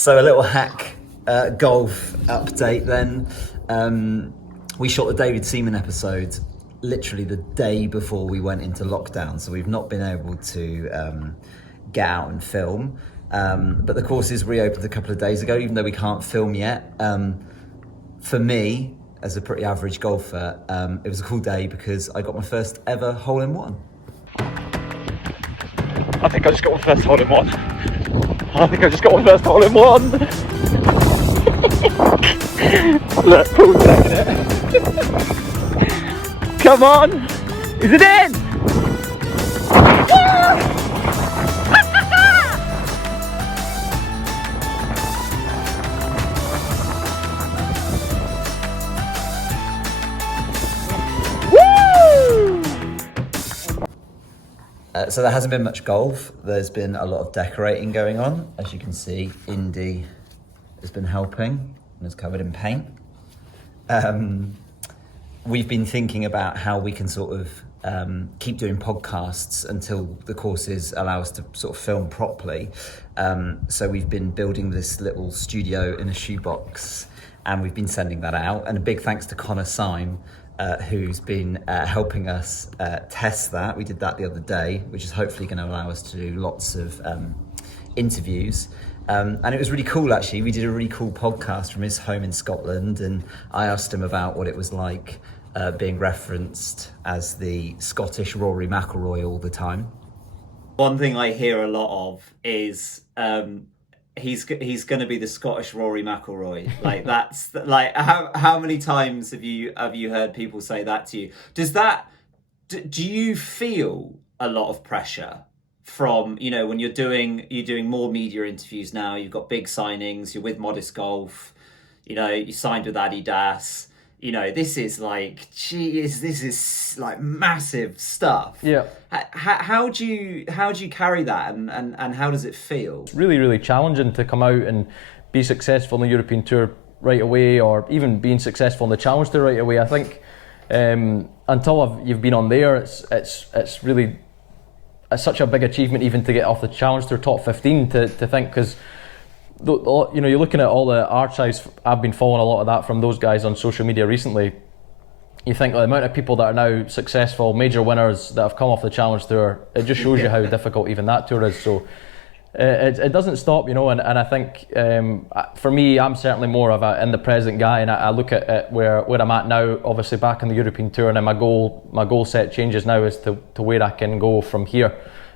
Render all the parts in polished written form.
So a little hack golf update then. We shot the David Seaman episode literally the day before we went into lockdown, so we've not been able to get out and film. But the course is reopened a couple of days ago, even though we can't film yet. For me, as a pretty average golfer, it was a cool day because I got my first ever hole-in-one. I think I just got my first hole-in-one. Look, Paul's taking it. Come on! Is it in? So there hasn't been much golf. There's been a lot of decorating going on. As you can see, Indy has been helping and is covered in paint. We've been thinking about how we can sort of keep doing podcasts until the courses allow us to sort of film properly. So we've been building this little studio in a shoebox, and we've been sending that out. And a big thanks to Connor Syme, who's been helping us test that. We did that the other day, which is hopefully going to allow us to do lots of interviews. And it was really cool, actually. We did a really cool podcast from his home in Scotland, and I asked him about what it was like being referenced as the Scottish Rory McIlroy all the time. One thing I hear a lot of is he's going to be the Scottish Rory McIlroy. Like that's like how many times have you heard people say that to you? Do you feel a lot of pressure from, you know, when you're doing more media interviews now? You've got big signings. You're with Modest Golf. You know, you signed with Adidas. You know, this is like, geez, this is like massive stuff. Yeah. How do you carry that, and how does it feel? It's really, really challenging to come out and be successful in the European Tour right away, or even being successful in the Challenge Tour right away. I think until you've been on there, it's really such a big achievement even to get off the Challenge Tour top 15 to think, because you know, you're looking at all the archives. I've been following a lot of that from those guys on social media recently. You think the amount of people that are now successful, major winners that have come off the Challenge Tour, it just shows you how difficult even that tour is. So it doesn't stop, you know, and I think for me, I'm certainly more of a in the present guy, and I look at it where I'm at now, obviously back in the European Tour, and then my goal set changes now as to where I can go from here.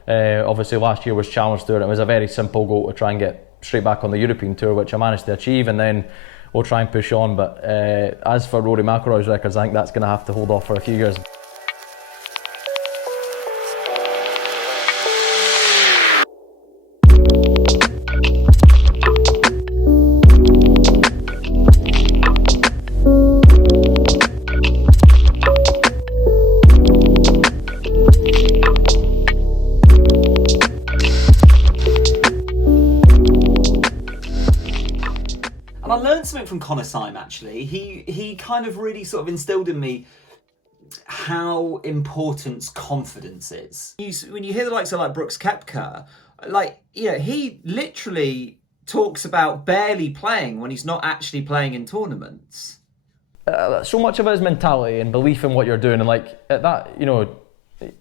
Obviously last year was Challenge Tour, and it was a very simple goal to try and get straight back on the European Tour, which I managed to achieve, and then we'll try and push on. But as for Rory McIlroy's records, I think that's going to have to hold off for a few years. I learned something from Connor Syme, actually. He kind of really sort of instilled in me how important confidence is. When you hear the likes of like Brooks Koepka, like, you know, he literally talks about barely playing when he's not actually playing in tournaments. So much of it is mentality and belief in what you're doing, and like at that, you know,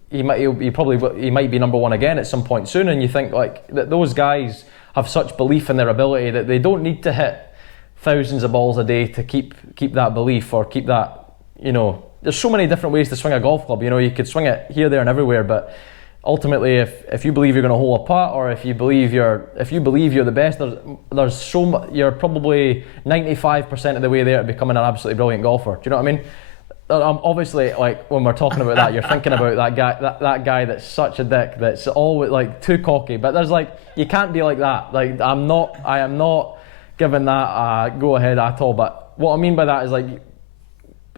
he might be number one again at some point soon, and you think like that those guys have such belief in their ability that they don't need to hit thousands of balls a day to keep that belief, or keep that, you know, there's so many different ways to swing a golf club. You know, you could swing it here, there and everywhere, but ultimately if you believe you're going to hole a putt, or if you believe you're the best, there's so much, you're probably 95% of the way there to becoming an absolutely brilliant golfer. Do you know what I mean? Obviously, like when we're talking about that, you're thinking about that guy that's such a dick, that's always like too cocky, but there's like, you can't be like that. Like I am not giving that a go ahead at all. But what I mean by that is like,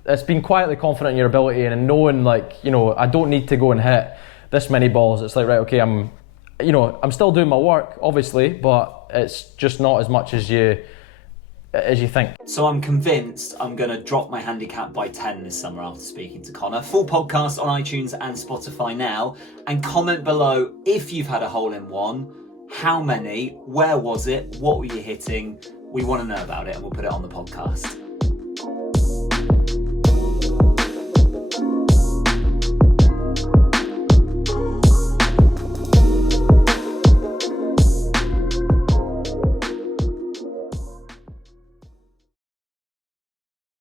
it's being quietly confident in your ability, and knowing like, you know, I don't need to go and hit this many balls. It's like, right, okay, I'm still doing my work, obviously, but it's just not as much as you think. So I'm convinced I'm going to drop my handicap by 10 this summer after speaking to Connor. Full podcast on iTunes and Spotify now, and comment below if you've had a hole-in-one. how many, where was it, what were you hitting? We want to know about it and we'll put it on the podcast.